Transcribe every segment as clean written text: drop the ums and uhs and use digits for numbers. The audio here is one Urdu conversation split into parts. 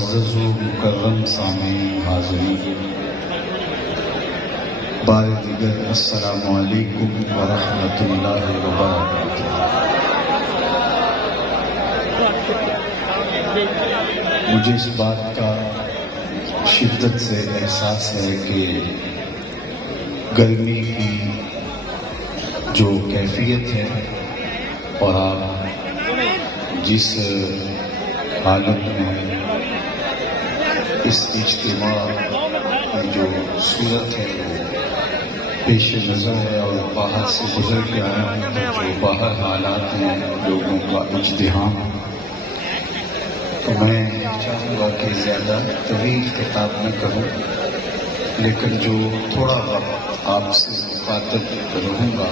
معزز و مکرم سامعین حاضرین، بار دیگر السلام علیکم ورحمۃ اللہ وبرکاتہ۔ مجھے اس بات کا شدت سے احساس ہے کہ گرمی کی جو کیفیت ہے اور آپ جس حالت میں اس اجتماع کی جو صورت ہے وہ پیش نظر ہے اور باہر سے گزر کے آیا ہوں، جو باہر حالات ہیں لوگوں کا اجتہام، تو میں چاہوں گا کہ زیادہ طویل خطاب نہ کروں، لیکن جو تھوڑا وقت آپ سے مخاطب رہوں گا،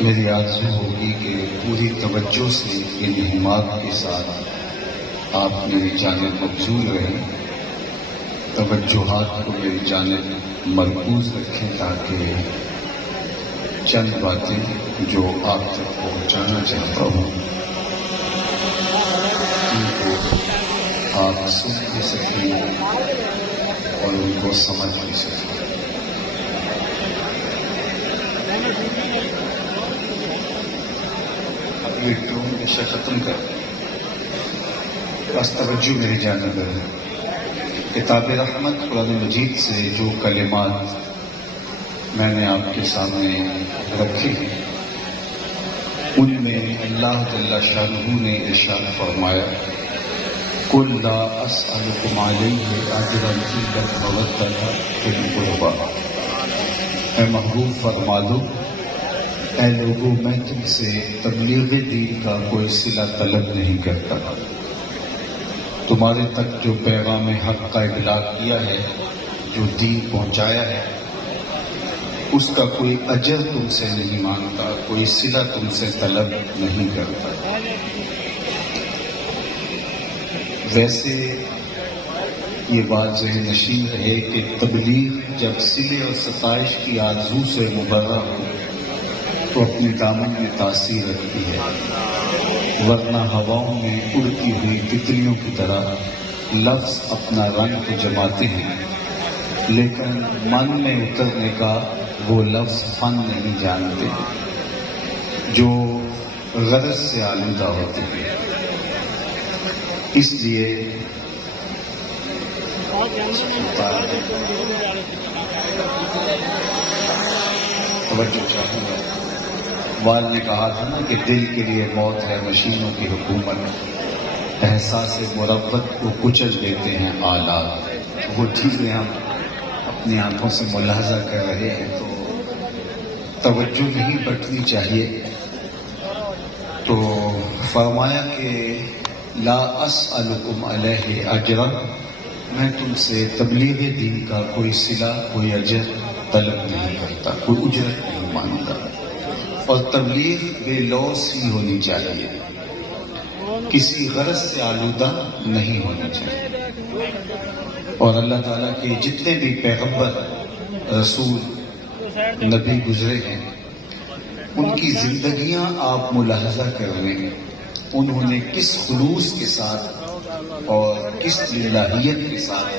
میری آرزو ہوگی کہ پوری توجہ سے انہماک کے ساتھ آپ میری جانب مبذول رہیں، توجہات کو میری جانب مرکوز رکھیں تاکہ چند باتیں جو آپ تک پہنچانا چاہتا ہوں ان کو آپ سن بھی سکیں اور ان کو سمجھ بھی سکیں۔ اب یہ ٹون ہمیشہ ختم کر بس توجہ میری جانب ہے۔ کتاب رحمت قرآن مجید سے جو کلمات میں نے آپ کے سامنے رکھے ہیں ان میں اللہ جل شانہ نے ارشاد فرمایا، قُلْ لَا أَسْأَلُكُمْ عَلَيْهِ أَجْرًا إِلَّا الْمَوَدَّةَ فِي الْقُرْبَىٰ۔ اے محبوب فرما دو، اے لوگوں میں تم سے تبلیغ دین کا کوئی صلہ طلب نہیں کرتا، تمہارے تک جو پیغام حق کا ابلاغ کیا ہے، جو دین پہنچایا ہے، اس کا کوئی اجر تم سے نہیں مانگتا، کوئی صلہ تم سے طلب نہیں کرتا۔ ویسے یہ بات ذہن نشین رہے کہ تبلیغ جب صلے اور ستائش کی آرزو سے مبرہ ہو تو اپنے دامن میں تاثیر رکھتی ہے، ورنہ ہواؤں میں اڑتی ہوئی تتلیوں کی طرح لفظ اپنا رنگ تو جماتے ہیں لیکن من میں اترنے کا وہ لفظ فن نہیں جانتے جو غرض سے آلودہ ہوتے ہیں۔ اس لیے توجہ چاہوں گا، وال نے کہا تھا نا کہ دل کے لیے موت ہے مشینوں کی حکومت، احساس مروت کو کچل دیتے ہیں آلات۔ وہ چیزیں ہم اپنی آنکھوں سے ملاحظہ کر رہے ہیں تو توجہ نہیں بٹنی چاہیے۔ تو فرمایا کہ لا اسألکم علیہ اجرا، میں تم سے تبلیغ دین کا کوئی صلہ کوئی اجر طلب نہیں کرتا، کوئی اجرت نہیں مانگتا، اور تبلیغ بے لوث ہی ہونی چاہیے، کسی غرض سے آلودہ نہیں ہونی چاہیے۔ اور اللہ تعالیٰ کے جتنے بھی پیغمبر رسول نبی گزرے ہیں ان کی زندگیاں آپ ملاحظہ کر رہے ہیں، انہوں نے کس خلوص کے ساتھ اور کس للہیت کے ساتھ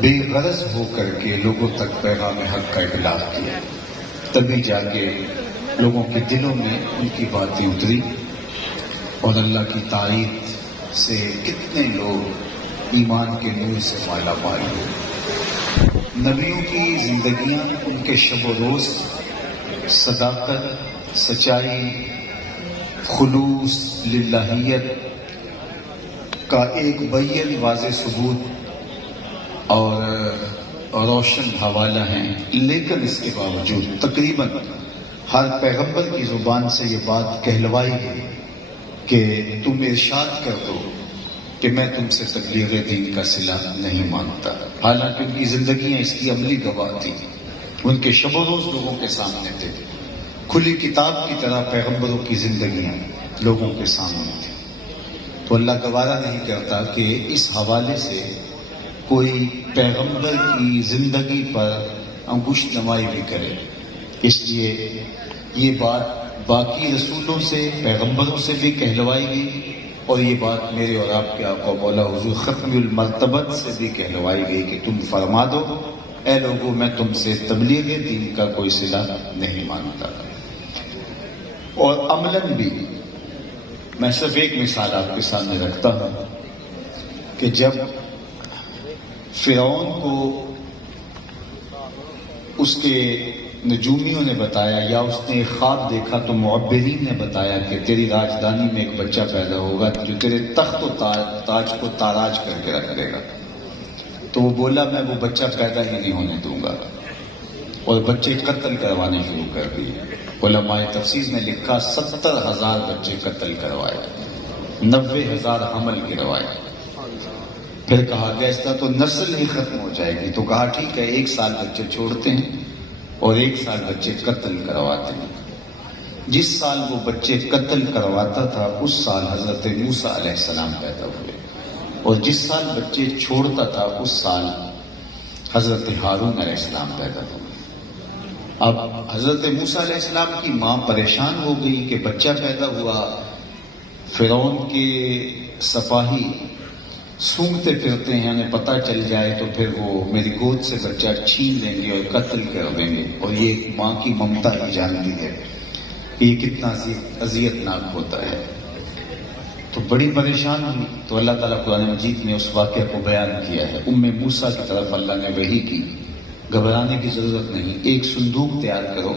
بے غرض ہو کر کے لوگوں تک پیغام حق کا ابلاغ کیا، تبھی جا کے لوگوں کے دلوں میں ان کی باتیں اتری اور اللہ کی تائید سے کتنے لوگ ایمان کے نور سے مالا مال ہوئے۔ نبیوں کی زندگیاں ان کے شب و روز صداقت، سچائی، خلوص، للہیت کا ایک بین واضح ثبوت اور روشن حوالہ ہیں، لیکن اس کے باوجود تقریباً ہر پیغمبر کی زبان سے یہ بات کہلوائی گئی کہ تم ارشاد کر دو کہ میں تم سے تبلیغ دین کا صلہ نہیں مانگتا، حالانکہ ان کی زندگیاں اس کی عملی گواہ تھیں، ان کے شب و روز لوگوں کے سامنے تھے، کھلی کتاب کی طرح پیغمبروں کی زندگیاں لوگوں کے سامنے تھیں۔ تو اللہ گوارا نہیں کرتا کہ اس حوالے سے کوئی پیغمبر کی زندگی پر انگشت نمائی بھی کرے، اس لیے یہ بات باقی رسولوں سے، پیغمبروں سے بھی کہلوائی گئی اور یہ بات میرے اور آپ کے آقا مولا حضور ختم المرتبت سے بھی کہلوائی گئی کہ تم فرما دو اے لوگوں میں تم سے تبلیغ دین کا کوئی صلہ نہیں مانتا. اور عملاً بھی میں صرف ایک مثال آپ کے سامنے رکھتا ہوں کہ جب فرعون کو اس کے نجومیوں نے بتایا یا اس نے ایک خواب دیکھا تو معبرین نے بتایا کہ تیری راجدھانی میں ایک بچہ پیدا ہوگا جو تیرے تخت و تاج کو تاراج کر کے رکھ دے گا. تو وہ بولا میں وہ بچہ پیدا ہی نہیں ہونے دوں گا اور بچے قتل کروانے شروع کر دیے. علماء تفسیر نے لکھا 70,000 بچے قتل کروائے, 90,000 حمل گروائے. پھر کہا گیا اس طرح تو نسل ہی ختم ہو جائے گی. تو کہا ٹھیک ہے 1 سال بچے چھوڑتے ہیں اور 1 سال بچے قتل کرواتے ہیں. جس سال وہ بچے قتل کرواتا تھا اس سال حضرت موسیٰ علیہ السلام پیدا ہوئے, اور جس سال بچے چھوڑتا تھا اس سال حضرت ہارون علیہ السلام پیدا ہوئے. اب حضرت موسیٰ علیہ السلام کی ماں پریشان ہو گئی کہ بچہ پیدا ہوا, فرعون کے سپاہی سونگتے پھرتے ہیں, انہیں پتہ چل جائے تو پھر وہ میری گود سے بچہ چھین لیں گے اور قتل کر دیں گے. اور یہ ماں کی ممتا ہی جانتی ہے کہ یہ کتنا اذیت ناک ہوتا ہے. تو بڑی پریشان ہوئی. تو اللہ تعالیٰ قرآن مجید میں اس واقعہ کو بیان کیا ہے. موسیٰ کی طرف اللہ نے وحی کی, گھبرانے کی ضرورت نہیں, ایک صندوق تیار کرو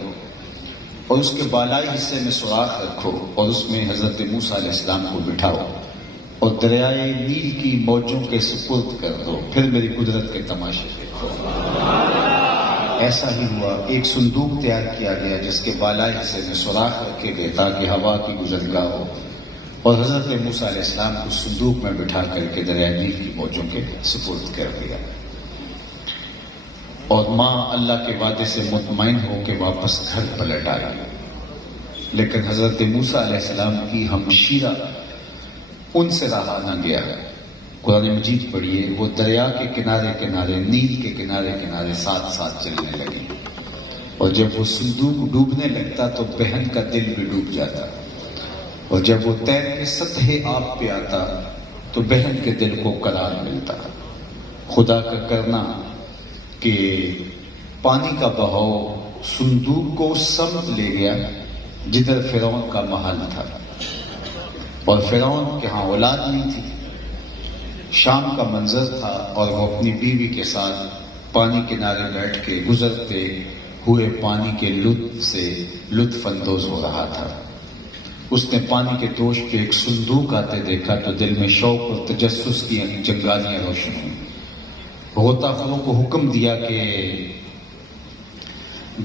اور اس کے بالائی حصے میں سوراخ رکھو اور اس میں حضرت موسیٰ علیہ السلام کو بٹھاؤ اور دریائے نیل کی موجوں کے سپرد کر دو, پھر میری قدرت کے تماشے دیکھو. ایسا ہی ہوا. ایک صندوق تیار کیا گیا جس کے بالائی حصے میں سوراخ رکھے گئے تاکہ ہوا کی گزرگاہ ہو, اور حضرت موسیٰ علیہ السلام کو صندوق میں بٹھا کر کے دریائے نیل کی موجوں کے سپرد کر دیا. اور ماں اللہ کے وعدے سے مطمئن ہو کے واپس گھر پلٹ آئی. لیکن حضرت موسیٰ علیہ السلام کی ہمشیرہ ان سے رہا نہ گیا. قرآن مجید پڑھیے, وہ دریا کے کنارے کنارے, نیل کے کنارے کنارے ساتھ ساتھ چلنے لگی. اور جب وہ صندوق ڈوبنے لگتا تو بہن کا دل بھی ڈوب جاتا, اور جب وہ تیر کے سطح آب پہ آتا تو بہن کے دل کو قرار ملتا. خدا کا کرنا کہ پانی کا بہاؤ صندوق کو سمت لے گیا جدھر فرعون کا محل تھا, اور فرعون کے ہاں اولاد نہیں تھی. شام کا منظر تھا اور وہ اپنی بیوی کے ساتھ پانی کنارے بیٹھ کے گزرتے ہوئے پانی کے لطف سے لطف اندوز ہو رہا تھا. اس نے پانی کے دوش پہ ایک صندوق آتے دیکھا تو دل میں شوق اور تجسس کی چنگاریاں روشن ہوئیں. غوطہ خوروں کو حکم دیا کہ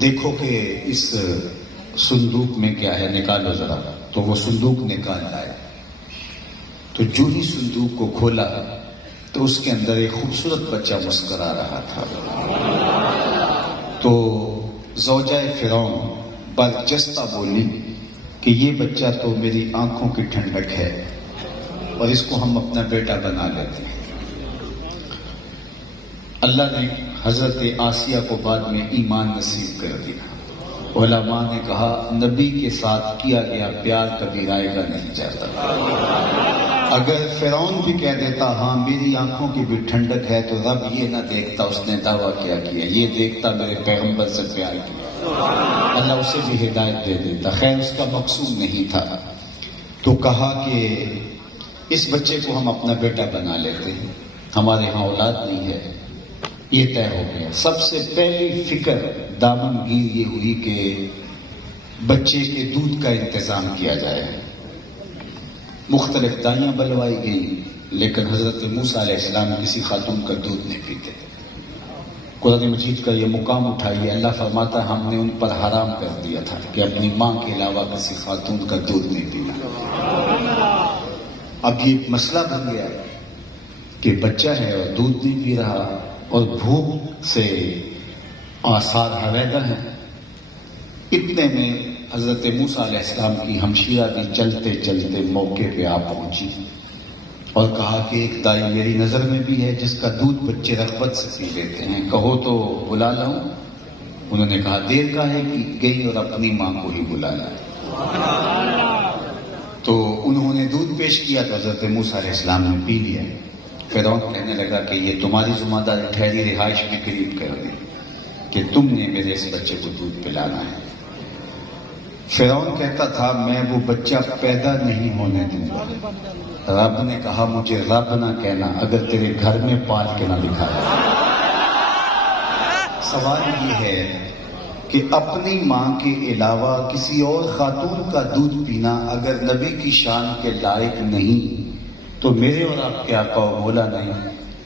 دیکھو کہ اس صندوق میں کیا ہے, نکالو ذرا. تو وہ صندوق نکال لائے. تو جو ہی صندوق کو کھولا تو اس کے اندر ایک خوبصورت بچہ مسکرا رہا تھا. تو زوجہ فرعون برجستہ بولی کہ یہ بچہ تو میری آنکھوں کی ٹھنڈک ہے اور اس کو ہم اپنا بیٹا بنا لیتے ہیں. اللہ نے حضرت آسیہ کو بعد میں ایمان نصیب کر دیا. علماء نے کہا نبی کے ساتھ کیا گیا پیار کبھی رائے گا نہیں جاتا. اگر فرعون بھی کہہ دیتا ہاں میری آنکھوں کی بھی ٹھنڈک ہے, تو رب یہ نہ دیکھتا اس نے دعویٰ کیا, یہ دیکھتا میرے پیغمبر سے پیار کیا, اللہ اسے بھی ہدایت دے دیتا. خیر اس کا مقصود نہیں تھا. تو کہا کہ اس بچے کو ہم اپنا بیٹا بنا لیتے ہیں, ہمارے ہاں اولاد نہیں ہے. یہ طے ہو گیا. سب سے پہلی فکر دامن گیر یہ ہوئی کہ بچے کے دودھ کا انتظام کیا جائے. مختلف دائیاں بلوائی گئی, لیکن حضرت موسیٰ علیہ السلام کسی خاتون کا دودھ نہیں پیتے. قرآن مجید کا یہ مقام اٹھائیے, اللہ فرماتا ہم نے ان پر حرام کر دیا تھا کہ اپنی ماں کے علاوہ کسی خاتون کا دودھ نہیں پینا. اب یہ مسئلہ بن گیا کہ بچہ ہے اور دودھ نہیں پی رہا اور بھوک سے آثار حویدہ ہیں. اتنے میں حضرت موسیٰ علیہ السلام کی ہمشیرہ بھی چلتے چلتے موقع پہ آ پہنچی اور کہا کہ ایک دائی میری نظر میں بھی ہے جس کا دودھ بچے رغبت سے پی لیتے ہیں, کہو تو بلا لاؤں. انہوں نے کہا دیر کا ہے کہ گئی اور اپنی ماں کو ہی بلا لایا. تو انہوں نے دودھ پیش کیا تو حضرت موسیٰ علیہ السلام نے پی لیا. فرعون کہنے لگا کہ یہ تمہاری ذمہ داری ٹھہری رہائش بھی قریب کر دی کہ تم نے میرے اس بچے کو دودھ پلانا ہے. فرعون کہتا تھا میں وہ بچہ پیدا نہیں ہونے دوں گا. رب نے کہا مجھے رب نہ کہنا اگر تیرے گھر میں پال کے نہ دکھایا. سوال یہ ہے کہ اپنی ماں کے علاوہ کسی اور خاتون کا دودھ پینا اگر نبی کی شان کے لائق نہیں تو میرے اور آپ کے آقا و مولا نے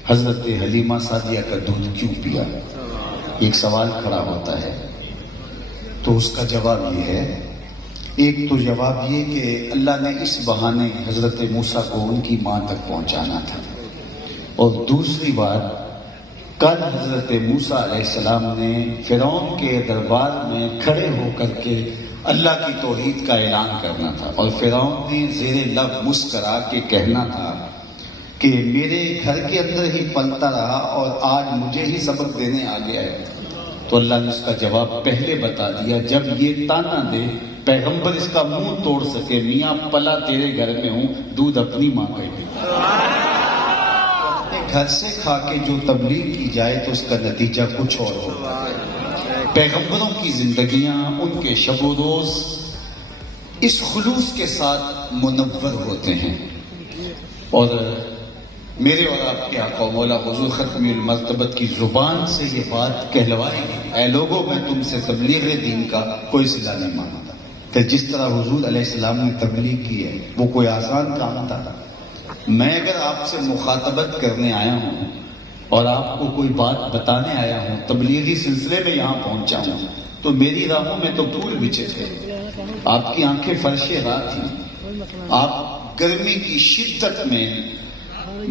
حضرت حلیمہ سعدیہ کا دودھ کیوں پیا؟ ایک سوال کھڑا ہوتا ہے. تو اس کا جواب یہ ہے، ایک تو جواب یہ کہ اللہ نے اس بہانے حضرت موسیٰ کو ان کی ماں تک پہنچانا تھا، اور دوسری بات کل حضرت موسیٰ علیہ السلام نے فرعون کے دربار میں کھڑے ہو کر کے اللہ کی توحید کا اعلان کرنا تھا، اور فرعون نے زیر لب مسکرا کے کہنا تھا کہ میرے گھر کے اندر ہی پلتا رہا اور آج مجھے ہی سبق دینے آ گیا ہے. تو اللہ نے اس کا جواب پہلے بتا دیا جب یہ تانا دے پیغمبر اس کا منہ توڑ سکے میاں پلا تیرے گھر میں ہوں دودھ اپنی ماں کا ہی پیتا. اپنے گھر سے کھا کے جو تبلیغ کی جائے تو اس کا نتیجہ کچھ اور ہوتا ہے. پیغمبروں کی زندگیاں ان کے شب و روز اس خلوص کے ساتھ منور ہوتے ہیں. اور میرے اور آپ کے آقا مولا حضور ختم المرتبت کی زبان سے یہ بات کہلوائی گئی، اے لوگوں میں تم سے تبلیغ دین کا کوئی صلہ نہیں مانتا. کہ جس طرح حضور علیہ السلام نے تبلیغ کی ہے وہ کوئی آسان کام تھا. میں اگر آپ سے مخاطبت کرنے آیا ہوں اور آپ کو کوئی بات بتانے آیا ہوں، تبلیغی سلسلے میں یہاں پہنچا ہوں، تو میری راہوں میں تو پھول بچھے تھے، آپ کی آنکھیں فرش راہ تھیں، آپ گرمی کی شدت میں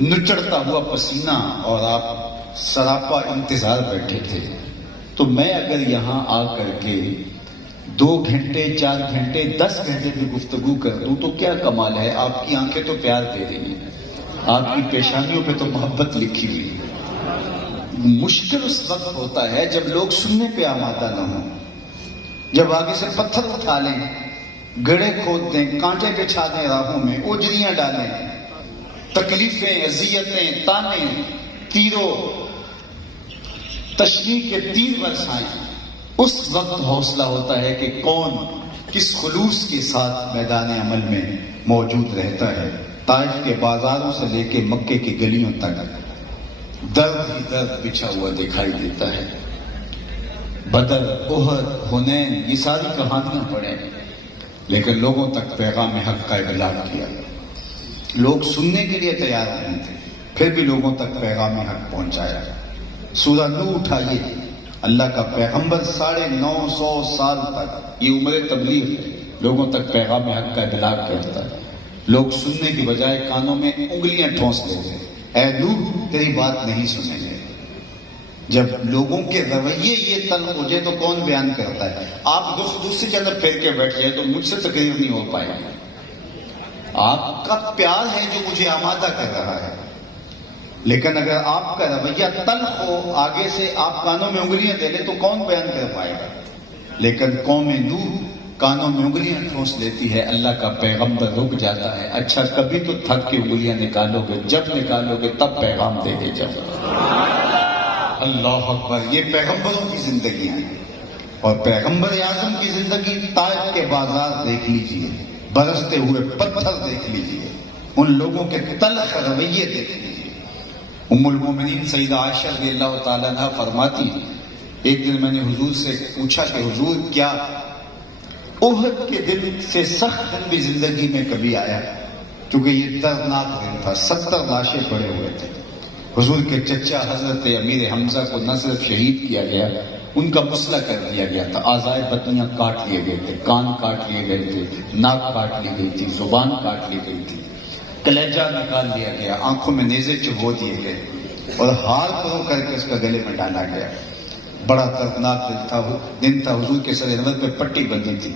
نچڑتا ہوا پسینہ اور آپ سراپا انتظار بیٹھے تھے. تو میں اگر یہاں آ کر کے 2 گھنٹے 4 گھنٹے 10 گھنٹے بھی گفتگو کر دوں تو کیا کمال ہے. آپ کی آنکھیں تو پیار دے رہی ہیں، آپ کی پیشانیوں پہ تو محبت لکھی ہوئی ہے. مشکل اس وقت ہوتا ہے جب لوگ سننے پہ آمادہ نہ ہوں، جب آگے سے پتھر اٹھا لیں، گڑھے کھود دیں، کانٹے بچھا دیں راہوں میں، اوجریاں ڈالیں، تکلیفیں، اذیتیں، تانے، تیروں تشریح کے تیر برسائیں. اس وقت حوصلہ ہوتا ہے کہ کون کس خلوص کے ساتھ میدان عمل میں موجود رہتا ہے. طائف کے بازاروں سے لے کے مکے کی گلیوں تک درد ہی درد بچھا ہوا دکھائی دیتا ہے. بدر، احد، حنین، یہ ساری کہانیاں پڑھیں، لیکن لوگوں تک پیغام حق کا ابلاغ کیا. لوگ سننے کے لیے تیار نہیں تھے، پھر بھی لوگوں تک پیغام حق پہنچایا. سورہ نور اٹھائیے، اللہ کا پیغمبر 950 سال تک، یہ عمر تبلیغ ہے، لوگوں تک پیغام حق کا ابلاغ کرتا ہے. لوگ سننے کی بجائے کانوں میں انگلیاں ٹھونس دیتے، اے نور تیری بات نہیں سنیں گے. جب لوگوں کے رویے یہ تلخ ہو جائے تو کون بیان کرتا ہے؟ آپ دوسرے کے اندر پھیر کے بیٹھ جائے تو مجھ سے تقریر نہیں ہو پائے. آپ کا پیار ہے جو مجھے آمادہ کر رہا ہے، لیکن اگر آپ کا رویہ تلخ ہو، آگے سے آپ کانوں میں انگلیاں دے لیں تو کون بیان کر پائے گا؟ لیکن قوم نوح کانوں میں انگلیاں ٹھونس لیتی ہے، اللہ کا پیغمبر رک جاتا ہے. اچھا کبھی تو تھک کے انگلیاں نکالو گے، جب نکالو گے تب پیغام دے دے جاؤ. اللہ اکبر. یہ پیغمبروں کی زندگیاں ہیں، اور پیغمبر اعظم کی زندگی طائف کے بازار دیکھ لیجئے، برستے ہوئے پتھر دیکھ لیجئے، ان لوگوں کے تلخ رویے دیکھ لیجئے. ام المومنین سیدہ عائشہ رضی اللہ تعالیٰ عنہ فرماتی، ایک دن میں نے حضور سے پوچھا کہ حضور کیا احد کے دن سے سخت دن بھی زندگی میں کبھی آیا؟ کیونکہ یہ دردناک دن تھا، 70 لاشیں پڑے ہوئے تھے. حضور کے چچا حضرت امیر حمزہ کو نہ صرف شہید کیا گیا، ان کا مسئلہ کر دیا گیا تھا. اعضائے بطنیاں کاٹ لیے گئے تھے، کان کاٹ لیے گئے تھے، ناک کاٹ لی گئی تھی، زبان کاٹ لی گئی تھی، کلیجہ نکال لیا گیا، آنکھوں میں نیزے چبھو دیے گئے اور ہار پرو کر کے اس کا گلے میں ڈالا گیا. بڑا دردناک دن تھا. حضور کے سر انور پہ پٹی بندھی تھی،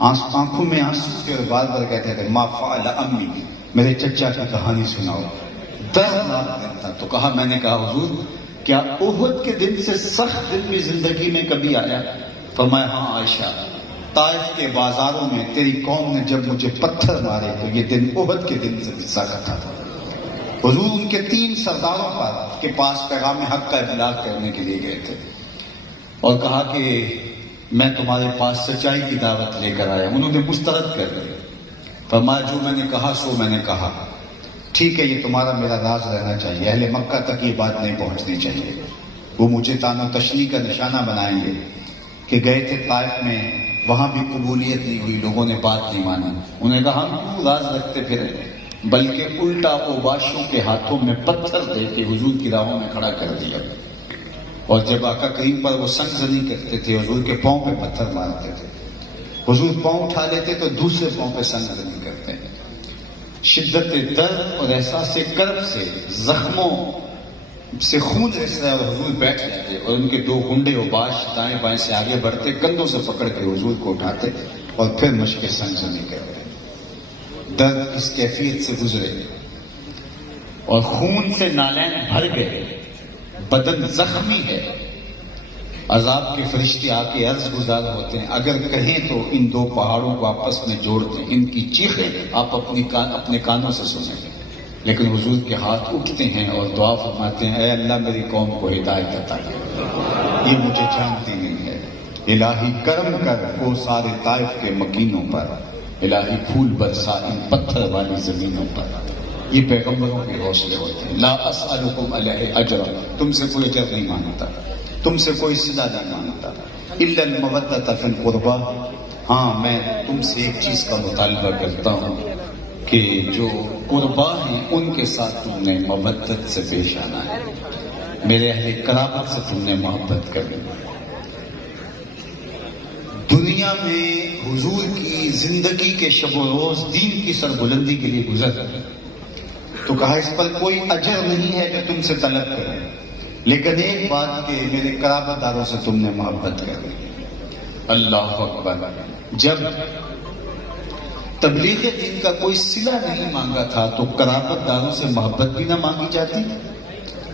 آنکھوں میں آنسو تھے اور بار بار کہتے تھے ما فعل امی، میرے چچا کی کہانی سناؤ. دردناک دن تھا. تو کہا، میں نے کہا حضور کیا احد کے دن سے سخت دن بھی زندگی میں کبھی آیا؟ فرمایا ہاں عائشہ، طائف کے بازاروں میں تیری قوم نے جب مجھے پتھر مارے تو یہ دن احد کے دن سے بھی سخت تھا۔ حضور ان کے 3 سرداروں پر کے پاس پیغام حق کا ابلاغ کرنے کے لیے گئے تھے اور کہا کہ میں تمہارے پاس سچائی کی دعوت لے کر آیا۔ انہوں نے مسترد کر دیا، فرمایا جو میں نے کہا سو میں نے کہا، ٹھیک ہے یہ تمہارا میرا راز رہنا چاہیے، اہل مکہ تک یہ بات نہیں پہنچنی چاہیے۔ وہ مجھے تان و تشنیع کا نشانہ بنائیں گے کہ گئے تھے طائف میں، وہاں بھی قبولیت نہیں ہوئی، لوگوں نے بات نہیں مانی۔ انہوں نے کہا ہم کیوں راز رکھتے پھرے، بلکہ الٹا اوباشوں کے ہاتھوں میں پتھر دے کے حضور کی راہوں میں کھڑا کر دیا، اور جب آقا کریم پر وہ سنگ زنی کرتے تھے حضور کے پاؤں پہ پتھر مارتے تھے، حضور پاؤں اٹھا لیتے تو دوسرے پاؤں پہ سنگ زنی کرتے ہیں۔ شدت درد اور احساس کرب سے زخموں سے خون رس رہا اور حضور بیٹھ جاتے اور ان کے 2 گنڈے اوباش دائیں بائیں سے آگے بڑھتے، کندھوں سے پکڑ کے حضور کو اٹھاتے اور پھر مشق سنگ زنی کرتے۔ درد اس کیفیت سے گزرے اور خون سے نالین بھر گئے، بدن زخمی ہے، عذاب کے فرشتے آ کے عرض گزار ہوتے ہیں اگر کہیں تو ان 2 پہاڑوں کو آپس میں جوڑ دیں، ان کی چیخیں آپ اپنے کانوں سے سنیں۔ لیکن حضور کے ہاتھ اٹھتے ہیں اور دعا فرماتے ہیں اے اللہ میری قوم کو ہدایت عطا کر، یہ مجھے جانتی نہیں ہے، الہی کرم کر وہ سارے طائف کے مکینوں پر، الہی پھول برسا ان پتھر والی زمینوں پر۔ یہ پیغمبروں کے حوصلے ہوتے ہیں۔ لا اسألکم علیہ اجرا، تم سے کوئی اجر نہیں مانگتا، تم سے کوئی صلہ نہیں مانگتا، الا المودۃ فی القربى، ہاں میں تم سے ایک چیز کا مطالبہ کرتا ہوں کہ جو قربا ہیں ان کے ساتھ تم نے مودت سے پیش آنا ہے، میرے اہل قرابت سے تم نے محبت کرنی ہے۔ دنیا میں حضور کی زندگی کے شب و روز دین کی سربلندی کے لیے گزر رہے، تو کہا اس پر کوئی اجر نہیں ہے جو تم سے طلب کرے، لیکن ایک بات کہ میرے قرابت داروں سے تم نے محبت کرنی۔ اللہ اکبر! جب تبلیغ دین کا کوئی صلہ نہیں مانگا تھا تو قرابت داروں سے محبت بھی نہ مانگی جاتی؟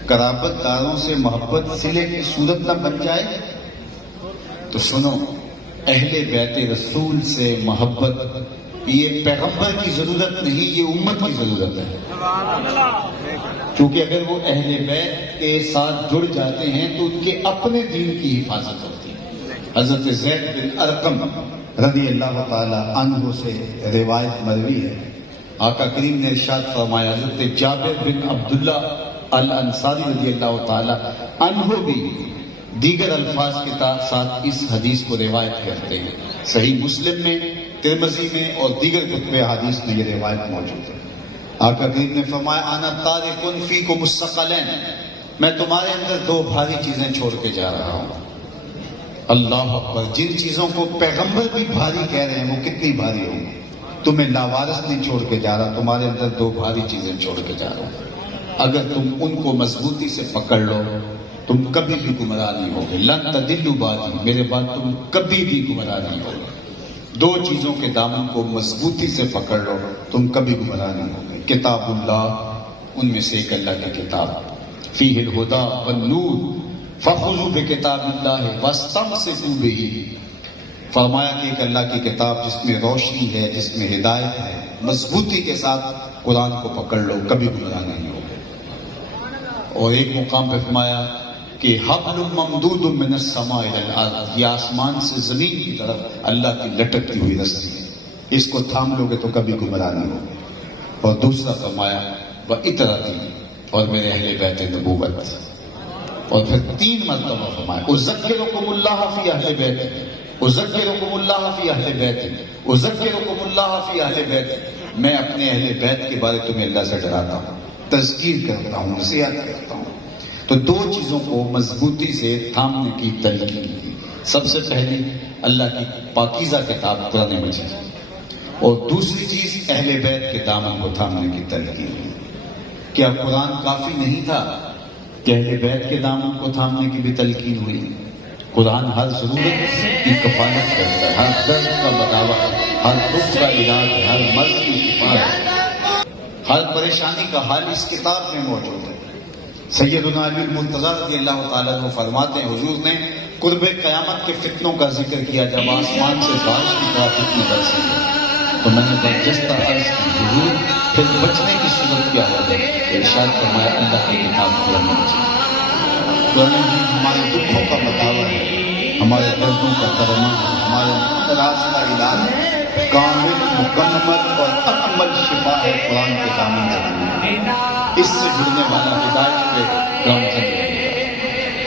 قرابت داروں سے محبت صلے کی صورت نہ بن جائے تو سنو، اہل بیت رسول سے محبت یہ پیغمبر کی ضرورت نہیں، یہ امت کی ضرورت ہے، کیونکہ اگر وہ اہل بیت کے ساتھ جڑ جاتے ہیں تو ان کے اپنے دین کی حفاظت ہوتی ہے۔ حضرت زید بن ارقم رضی اللہ تعالی عنہ سے روایت مروی ہے، آقا کریم نے ارشاد فرمایا، حضرت جابر بن عبداللہ الانصاری رضی اللہ تعالی عنہ بھی دیگر الفاظ کے ساتھ اس حدیث کو روایت کرتے ہیں۔ صحیح مسلم میں، ترمذی میں اور دیگر کتب حدیث میں یہ روایت موجود ہے۔ آقا کریم نے فرمایا انا تارک فیکم الثقلین، میں تمہارے اندر 2 بھاری چیزیں چھوڑ کے جا رہا ہوں۔ اللہ اکبر! جن چیزوں کو پیغمبر بھی بھاری کہہ رہے ہیں وہ کتنی بھاری ہوں گی۔ تمہیں لاوارث نہیں چھوڑ کے جا رہا، تمہارے اندر 2 بھاری چیزیں چھوڑ کے جا رہا ہوں، اگر تم ان کو مضبوطی سے پکڑ لو تم کبھی بھی گمراہ نہیں ہوگے۔ لن تضلوا بعدی، میرے بعد تم کبھی بھی گمراہ نہیں ہوگے۔ 2 چیزوں کے دامن کو مضبوطی سے پکڑ لو تم کبھی گمراہ نہیں ہوگے۔ کتاب اللہ، ان میں سے ایک اللہ کی کتاب، فیہ الہدی والنور فخذوا بکتاب اللہ واستمسکوا بہ، فرمایا کہ ایک اللہ کی کتاب جس میں روشنی ہے، جس میں ہدایت ہے، مضبوطی کے ساتھ قرآن کو پکڑ لو کبھی گمراہ نہیں ہوگے۔ اور ایک مقام پہ فرمایا کہ حبل ممدود من السماء الی الارض، یہ آسمان سے زمین کی طرف اللہ کی لٹکتی ہوئی رسی ہے، اس کو تھام لو گے تو کبھی گمراہ نہیں ہوگے۔ اور دوسرا فرمایا وَإِطْرَتِي، اور میرے اہل بیت نبوت، اور پھر 3 مرتبہ فرمایا اذکرکم اللہ فی اہل بیت، اذکرکم اللہ فی اہل بیت، اذکرکم اللہ فی اہل بیت، میں اپنے اہل بیت کے بارے تمہیں اللہ سے ڈراتا ہوں، تذکیر کرتا ہوں، نصیحت کرتا ہوں۔ تو 2 چیزوں کو مضبوطی سے تھامنے کی تلقین کی۔ سب سے پہلی اللہ کی پاکیزہ کتاب قرآن مجید، اور دوسری چیز اہل بیت کے دامن کو تھامنے کی تلقین کی۔ کیا قرآن کافی نہیں تھا کہ اہل بیت کے دامن کو تھامنے کی بھی تلقین ہوئی؟ قرآن ہر ضرورت کی کفالت کرتا ہے، ہر درد کا بداوا، ہر دکھ کا علاج، ہر مرض کی شفا ہے، ہر پریشانی کا حل اس کتاب میں موجود ہے۔ سیدنا علی المرتضیٰ رضی اللہ تعالیٰ عنہ فرماتے ہیں حضور نے قرب قیامت کے فتنوں کا ذکر کیا، جب آسمان سے بارش کی طرح فتنے برسیں گے، تو میں نے برجستہ عرض کی حضور پھر بچنے کی صورت کیا ہوگی؟ ارشاد فرمایا اللہ کی کتاب قرآن مجید۔ قرآن مجید ہمارے دکھوں کا بتاوا ہے، ہمارے دردوں کا ترجمہ ہے، ہمارے امراض کا علاج ہے، کامل مکمل اور اکمل شفا ہے قرآن کے دامن سے۔ اس سے جڑنے والا ہدایت کے گامزن ہے۔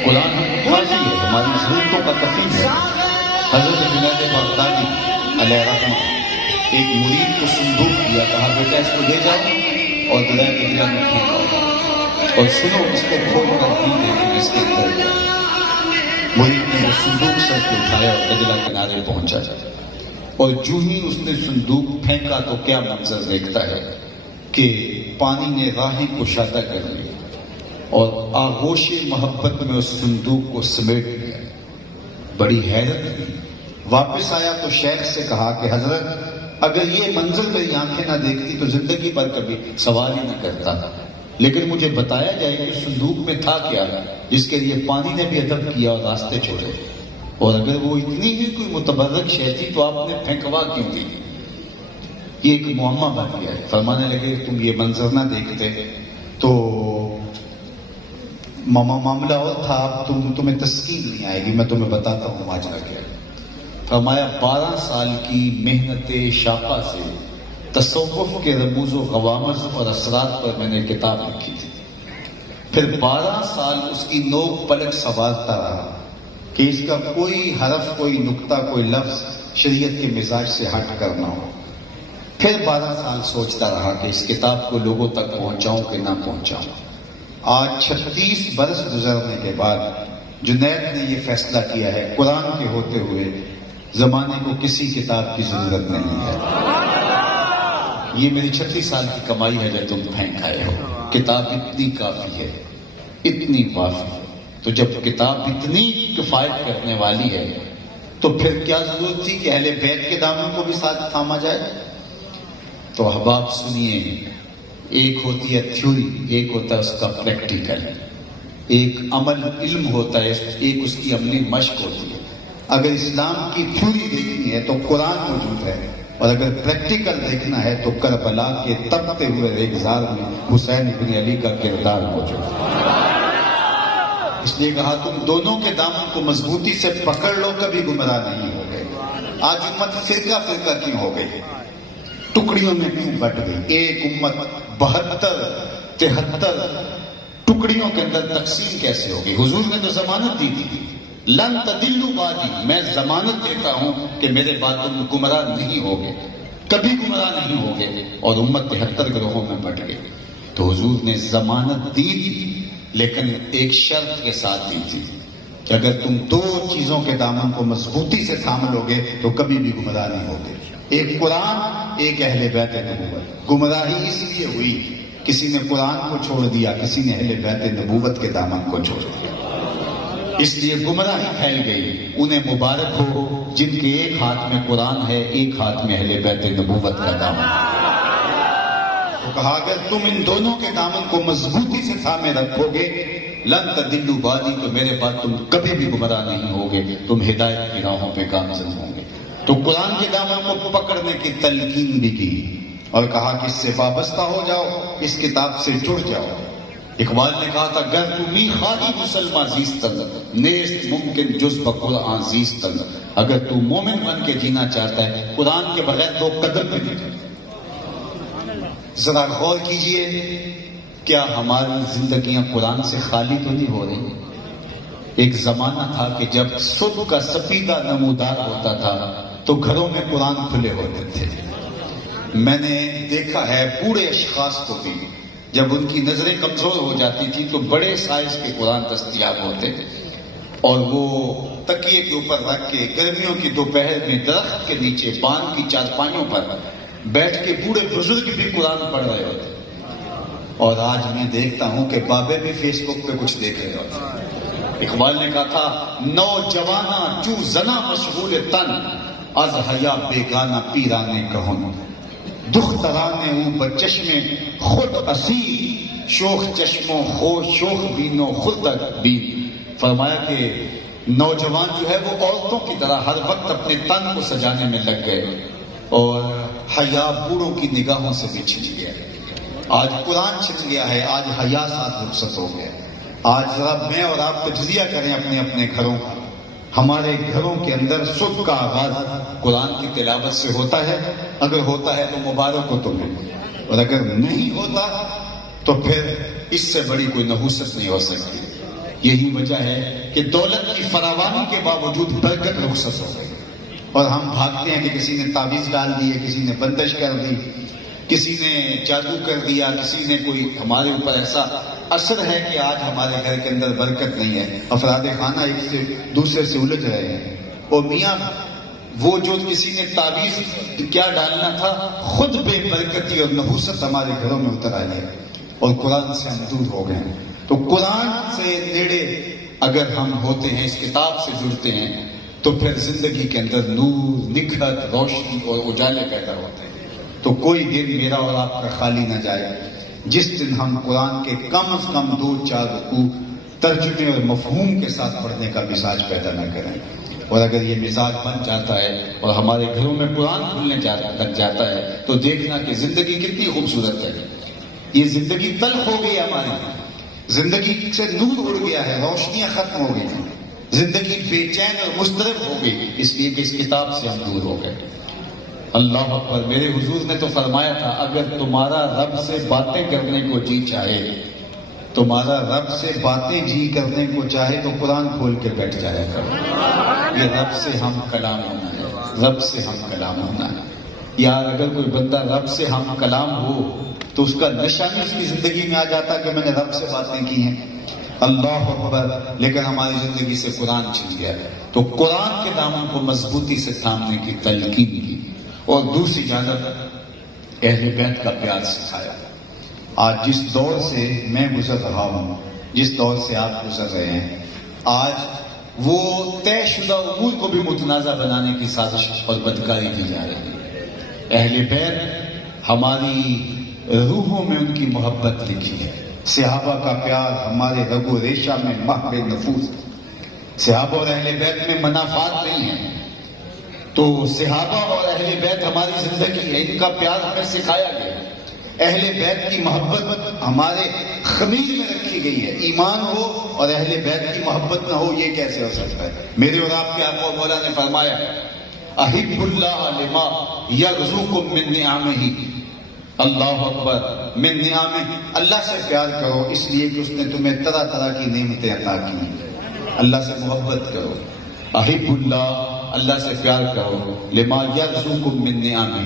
قرآن کافی ہے، ہماری ضرورتوں کا کفیل ہے۔ حضرت جنید بغدادی علیہ رحمہ ایک مرید کو صندوق دیا، کہا بیٹا اس کو لے جاؤ اور دریائے دجلہ میں پھینکو اور سنو اس کو کھول کر پی دیکھیں اس کے اندر کیا۔ مرید نے وہ صندوق سر پہ اٹھایا اور دجلہ کنارے پہنچا، اور جو ہی اس نے صندوق پھینکا تو کیا منظر دیکھتا ہے کہ پانی نے راہیں کشادہ کر لی اور آغوش محبت میں اس صندوق کو سمیٹ لیا۔ بڑی حیرت ہوئی، واپس آیا تو شیخ سے کہا کہ حضرت اگر یہ منظر میری آنکھیں نہ دیکھتی تو زندگی پر کبھی سوال ہی نہ کرتا، لیکن مجھے بتایا جائے کہ صندوق میں تھا کیا جس کے لیے پانی نے بھی ادب کیا اور راستے چھوڑے، اور اگر وہ اتنی ہی کوئی متبرک شے تھی تو آپ نے پھینکوا کیوں دی؟ یہ ایک معمہ بن گیا ہے۔ فرمانے لگے تم یہ منظر نہ دیکھتے تو معاملہ اور تھا، اب تمہیں تسکین نہیں آئے گی، میں تمہیں بتاتا ہوں ماجرا کیا ہے۔ فرمایا 12 سال کی محنت شاقہ سے تصوف کے رموز و غوامض اور اثرات پر میں نے کتاب لکھی تھی، پھر 12 سال اس کی نوک پلک سنوارتا رہا کہ اس کا کوئی حرف، کوئی نقطہ، کوئی لفظ شریعت کے مزاج سے ہٹ کر نہ ہو، پھر 12 سال سوچتا رہا کہ اس کتاب کو لوگوں تک پہنچاؤں کہ نہ پہنچاؤں۔ آج 36 برس گزرنے کے بعد جنید نے یہ فیصلہ کیا ہے قرآن کے ہوتے ہوئے زمانے کو کسی کتاب کی ضرورت نہیں ہے۔ یہ میری 36 سال کی کمائی ہے جو تم پھینک آئے ہو۔ کتاب اتنی کافی ہے، اتنی وافی ہے، تو جب کتاب اتنی کفایت کرنے والی ہے تو پھر کیا ضرورت تھی کہ اہل بیت کے دامن کو بھی ساتھ تھاما جائے؟ تو احباب سنیے، ایک ہوتی ہے تھیوری، ایک ہوتا ہے اس کا پریکٹیکل، ایک عمل علم ہوتا ہے، ایک اس کی عملی مشق ہوتی ہے۔ اگر اسلام کی تھیوری دیکھنی ہے تو قرآن موجود ہے، اور اگر پریکٹیکل دیکھنا ہے تو کربلا کے تپتے ہوئے ریگزار میں حسین ابن علی کا کردار موجود ہے۔ اس لیے کہا تم دونوں کے دامن کو مضبوطی سے پکڑ لو، کبھی گمراہ نہیں ہو گئے۔ آج امت فرقہ فرقہ کیوں ہو گئی؟ ٹکڑیوں میں کیوں بٹ گئی؟ ایک امت 72-73 ٹکڑیوں کے اندر تقسیم کیسے ہوگی؟ حضور نے تو ضمانت دی تھی، لن تضلوا بعدی، میں ضمانت دیتا ہوں کہ میرے بعد تم گمراہ نہیں ہوگے، کبھی گمراہ نہیں ہوگے، اور امت 73 گروہوں میں بٹ گئی۔ تو حضور نے ضمانت دی تھی، لیکن ایک شرط کے ساتھ دی تھی کہ اگر تم 2 چیزوں کے دامن کو مضبوطی سے تھام لو گے تو کبھی بھی گمراہ نہیں ہوگے، ایک قرآن، ایک اہل بیت نبوت۔ گمراہی اس لیے ہوئی کسی نے قرآن کو چھوڑ دیا، کسی نے اہل بیت نبوت کے دامن کو چھوڑ دیا، اس لیے گمراہی پھیل گئی۔ انہیں مبارک ہو جن کے ایک ہاتھ میں قرآن ہے، ایک ہاتھ میں اہل بیت نبوت کا دامن۔ تو کہا اگر تم ان دونوں کے دامن کو مضبوطی سے تھامے رکھو گے، لن تضلوا بعدی، تو میرے بعد تم کبھی بھی گمراہ نہیں ہوگے، تم ہدایت کی راہوں پہ گامزن ہوں گے۔ تو قرآن کے دامن کو پکڑنے کی تلقین بھی کی اور کہا کہ اس سے وابستہ ہو جاؤ، اس کتاب سے جڑ جاؤ۔ اقبال نے کہا تھا گر تمی خواہی مسلمان زیستن، نیست ممکن جز بقرآن زیستن۔ اگر تو مومن بن کے جینا چاہتا ہے قرآن کے بغیر 2 قدم بھی نہیں۔ ذرا غور کیجئے، کیا ہماری زندگیاں قرآن سے خالی تو نہیں ہو رہی؟ ایک زمانہ تھا کہ جب صبح کا سپیدہ نمودار ہوتا تھا تو گھروں میں قرآن کھلے ہوتے تھے۔ میں نے دیکھا ہے بوڑھے اشخاص کو بھی جب ان کی نظریں کمزور ہو جاتی تھی تو بڑے سائز کے قرآن دستیاب ہوتے، اور وہ تکیے کے اوپر رکھ کے گرمیوں کی دوپہر میں درخت کے نیچے بان کی چارپائیوں پر بیٹھ کے بوڑھے بزرگ بھی قرآن پڑھ رہے ہوتے۔ اور آج میں دیکھتا ہوں کہ بابے بھی فیس بک پہ کچھ دیکھ رہے ہوتے۔ اقبال نے کہا تھا نوجوانہ جو زنا مشغول تن، از حیا بیگانہ پیرانے کہن، دخترانے او بچشم خود اسیر، شوخ چشموں خوش شوخ بینو خود بین۔ فرمایا کہ نوجوان جو ہے وہ عورتوں کی طرح ہر وقت اپنے تن کو سجانے میں لگ گئے اور حیا بوڑھوں کی نگاہوں سے بھی چھن گیا۔ آج قرآن چھن گیا ہے، آج حیا ساتھ رخصت ہو گیا۔ آج ذرا میں اور آپ تجزیہ کریں اپنے اپنے گھروں کا۔ ہمارے گھروں کے اندر صبح کا آغاز قرآن کی تلاوت سے ہوتا ہے، اگر ہوتا ہے تو مبارک ہو تمہیں، اور اگر نہیں ہوتا تو پھر اس سے بڑی کوئی نحوست نہیں ہو سکتی۔ یہی وجہ ہے کہ دولت کی فراوانی کے باوجود برکت رخصت ہو گئی، اور ہم بھاگتے ہیں کہ کسی نے تعویذ ڈال دی ہے، کسی نے بندش کر دی، کسی نے جادو کر دیا، کسی نے کوئی ہمارے اوپر ایسا اثر ہے کہ آج ہمارے گھر کے اندر برکت نہیں ہے، افراد خانہ ایک سے دوسرے سے الجھ رہے ہیں۔ اور میاں وہ جو کسی نے تعویذ کیا ڈالنا تھا، خود بے برکتی اور نحوست ہمارے گھروں میں اتر آئی ہے، اور قرآن سے ہم دور ہو گئے ہیں۔ تو قرآن سے نیڑے اگر ہم ہوتے ہیں، اس کتاب سے جڑتے ہیں، تو پھر زندگی کے اندر نور، نکھت، روشنی اور اجالے پیدا ہوتے ہیں۔ تو کوئی دن میرا اور آپ کا خالی نہ جائے جس دن ہم قرآن کے کم از کم 2-4 رکوع ترجمے اور مفہوم کے ساتھ پڑھنے کا مزاج پیدا نہ کریں۔ اور اگر یہ مزاج بن جاتا ہے اور ہمارے گھروں میں قرآن کھلنے لگ جاتا ہے تو دیکھنا کہ زندگی کتنی خوبصورت ہے۔ یہ زندگی تلخ ہو گئی ہماری، زندگی سے نور اڑ گیا ہے، روشنیاں ختم ہو گئی ہیں، زندگی بے چین اور مضطرب ہو گئی، اس لیے کہ اس کتاب سے ہم دور ہو گئے۔ اللہ اکبر۔ میرے حضور نے تو فرمایا تھا، اگر تمہارا رب سے باتیں کرنے کو جی چاہے، تمہارا رب سے باتیں جی کرنے کو چاہے تو قرآن کھول کے بیٹھ جایا کرو۔ یہ رب سے ہم کلام ہونا ہے، رب سے ہم کلام ہونا ہے۔ یار اگر کوئی بندہ رب سے ہم کلام ہو تو اس کا نشہ بھی اس کی زندگی میں آ جاتا کہ میں نے رب سے باتیں کی ہیں۔ اللہ اکبر۔ لیکن ہماری زندگی سے قرآن چھن گیا ہے، تو قرآن کے دامن کو مضبوطی سے تھامنے کی تلقین کی، اور دوسری جانب اہل بیت کا پیار سکھایا۔ آج جس دور سے میں گزر رہا ہوں، جس دور سے آپ گزر رہے ہیں، آج وہ طے شدہ امور کو بھی متنازع بنانے کی سازش اور بدکاری کی جا رہی ہے۔ اہل بیت ہماری روحوں میں ان کی محبت لکھی ہے، صحابہ کا پیار ہمارے رگ و ریشہ میں محو نفوذ۔ صحابہ اور اہل بیت میں منافات نہیں ہیں، تو صحابہ اور اہل بیت ہماری زندگی ہے، ان کا پیار ہمیں سکھایا گیا ہے۔ اہل بیت کی محبت ہمارے خمیر میں رکھی گئی ہے۔ ایمان ہو اور اہل بیت کی محبت نہ ہو، یہ کیسے ہو سکتا ہے؟ میرے اور آپ کے آقا مولا نے فرمایا، احب اللہ لما یرزقکم من نعمہ، اللہ اکبر، من نعمہ، اللہ سے پیار کرو اس لیے کہ اس نے تمہیں طرح طرح کی نعمتیں عطا کی ہیں۔ اللہ سے محبت کرو، احب اللہ سے پیار کرو، لما یرزقکم من نعمہ،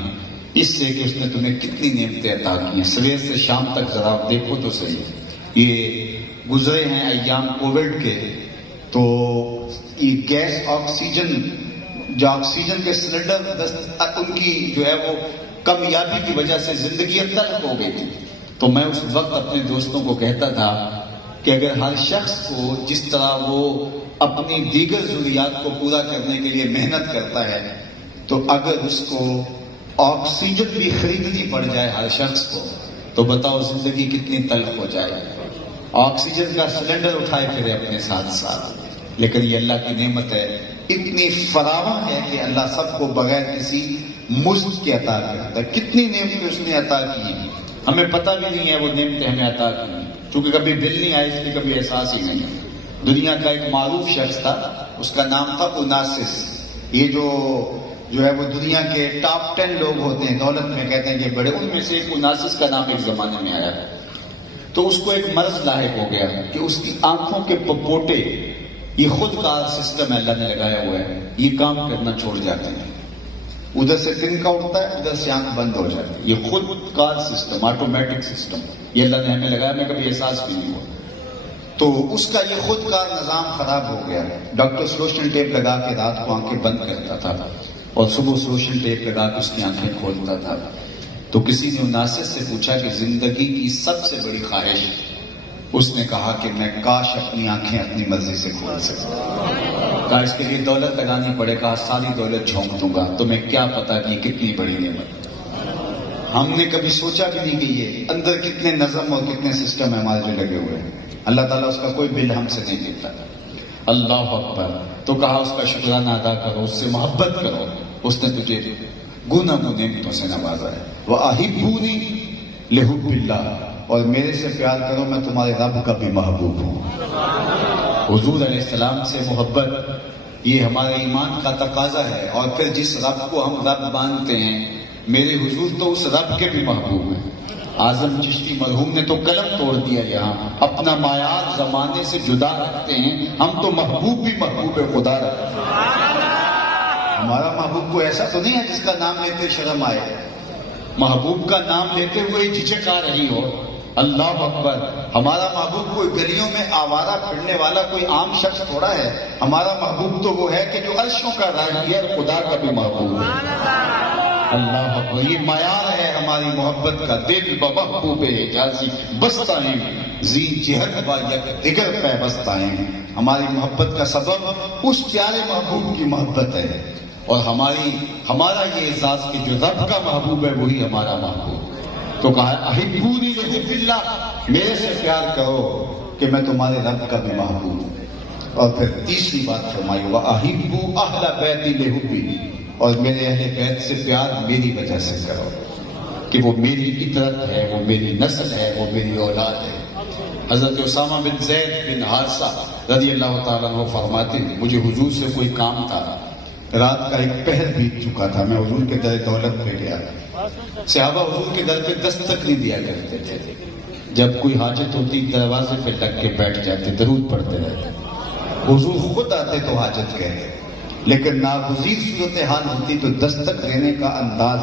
اس سے کہ اس نے تمہیں کتنی نعمتیں عطا کی ہیں۔ سویر سے شام تک ذرا دیکھو تو صحیح، یہ گزرے ہیں ایام کووڈ کے، تو یہ گیس آکسیجن، جو آکسیجن کے سلنڈر ان کی جو ہے وہ کمیابی کی وجہ سے زندگی تلخ ہو گئی تھی۔ تو میں اس وقت اپنے دوستوں کو کہتا تھا کہ اگر ہر شخص کو جس طرح وہ اپنی دیگر ضروریات کو پورا کرنے کے لیے محنت کرتا ہے، تو اگر اس کو آکسیجن بھی خریدنی پڑ جائے ہر شخص کو، تو بتاؤ زندگی کتنی تلخ ہو جائے۔ آکسیجن کا سلنڈر اٹھائے پھرے اپنے ساتھ ساتھ، لیکن یہ اللہ کی نعمت ہے، اتنی فراوان ہے کہ اللہ سب کو بغیر کسی مزد کے عطا کرتا ہے۔ کتنی نعمتیں اس نے عطا کی ہیں، ہمیں پتہ بھی نہیں ہے وہ نعمتیں ہمیں عطا کی ہیں، چونکہ کبھی بل نہیں آئے، اس لیے کبھی احساس ہی نہیں۔ دنیا کا ایک معروف شخص تھا، اس کا نام تھا اوناسس۔ یہ جو ہے وہ دنیا کے ٹاپ 10 لوگ ہوتے ہیں دولت میں، کہتے ہیں کہ بڑے، ان میں سے ایک اوناسس کا نام ایک زمانے میں آیا۔ تو اس کو ایک مرض لاحق ہو گیا کہ اس کی آنکھوں کے پپوٹے، یہ خود کار سسٹم اللہ نے لگایا ہوا ہے، یہ کام کرنا چھوڑ جاتے ہیں۔ ادھر سے تنکا اٹھتا ہے، ادھر سے آنکھ بند ہو جاتی ہے۔ یہ خود کار سسٹم، آٹومیٹک سسٹم، یہ اللہ نے ہمیں لگایا، ہمیں کبھی احساس بھی نہیں ہوا۔ تو اس کا یہ خود کار نظام خراب ہو گیا۔ ڈاکٹر سلوشن ٹیپ لگا کے رات کو آنکھیں بند کرتا تھا اور صبح سلوشن ٹیپ لگا کے اس کی آنکھیں کھولتا تھا۔ تو کسی نے اوناسس سے پوچھا کہ زندگی کی سب سے بڑی خواہش؟ اس نے کہا کہ میں کاش اپنی آنکھیں اپنی مرضی سے کھول سکتا۔ کہا اس کے لیے دولت لگانی پڑے گا، ساری دولت جھونک دوں گا، تمہیں کیا پتا کہ کتنی بڑی نعمت۔ ہم نے کبھی سوچا بھی نہیں کہ یہ اندر کتنے نظم اور کتنے سسٹم ہمارے جو لگے ہوئے ہیں۔ اللہ تعالیٰ اس کا کوئی بل ہم سے نہیں لیتا۔ اللہ اکبر. تو کہا اس کا شکرانہ ادا کرو، اس سے محبت کرو، اس نے تجھے گناہوں نعمتوں سے نوازا ہے. وَأَحِبُّونِي لِحُبِّ اللَّهِ، اور میرے سے پیار کرو، میں تمہارے رب کا بھی محبوب ہوں. حضور علیہ السلام سے محبت یہ ہمارے ایمان کا تقاضا ہے. اور پھر جس رب کو ہم رب مانتے ہیں، میرے حضور تو اس رب کے بھی محبوب ہیں. اعظم چشتی مرحوم نے تو قلم توڑ دیا، یہاں اپنا معیار زمانے سے جدا رکھتے ہیں. ہم تو محبوب بھی محبوب خدا رکھتے ہیں. ہمارا محبوب کوئی ایسا تو نہیں ہے جس کا نام لیتے شرم آئے. محبوب کا نام لیتے ہوئے جھجک آ رہی ہو. اللہ اکبر. ہمارا محبوب کوئی گلیوں میں آوارہ پھرنے والا کوئی عام شخص تھوڑا ہے. ہمارا محبوب تو وہ ہے کہ جو عرشوں کا راہی ہے، خدا کا بھی محبوب ہے. اللہ اکبر. یہ معیار ہے ہماری محبت کا. دل بمحبوب حجازی بستائیں زی جہت با یک دیگر پیوستائیں. ہماری محبت کا سبب اس پیارے محبوب کی محبت ہے، اور ہمارا یہ احساس کہ جو رب کا محبوب ہے وہی ہمارا محبوب. تو کہا احبونی لحب اللہ، میرے سے پیار کرو کہ میں تمہارے رب کا بھی محبوب ہوں. اور پھر تیسری بات فرمائی، وَأَحِبُّوا أَهْلَ بَيْتِي لِحُبِّي، اور میرے اہل بیت سے پیار میری وجہ سے کرو کہ وہ میری عطرت ہے، وہ میری نسل ہے، وہ میری اولاد ہے. حضرت اسامہ بن زید بن حارثہ رضی اللہ تعالیٰ عنہ فرماتے ہیں، مجھے حضور سے کوئی کام تھا، رات کا ایک پہر بیت چکا تھا، میں حضور کے در دولت پہ گیا. صحابہ حضور کے در پہ دستک نہیں دیا کرتے تھے. جب کوئی حاجت ہوتی دروازے پہ لگ کے بیٹھ جاتے، درود پڑھتے رہتے. حضور خود آتے تو حاجت کہتے، لیکن ناگزیر صورتحال ہوتی تو دستک دینے کا انداز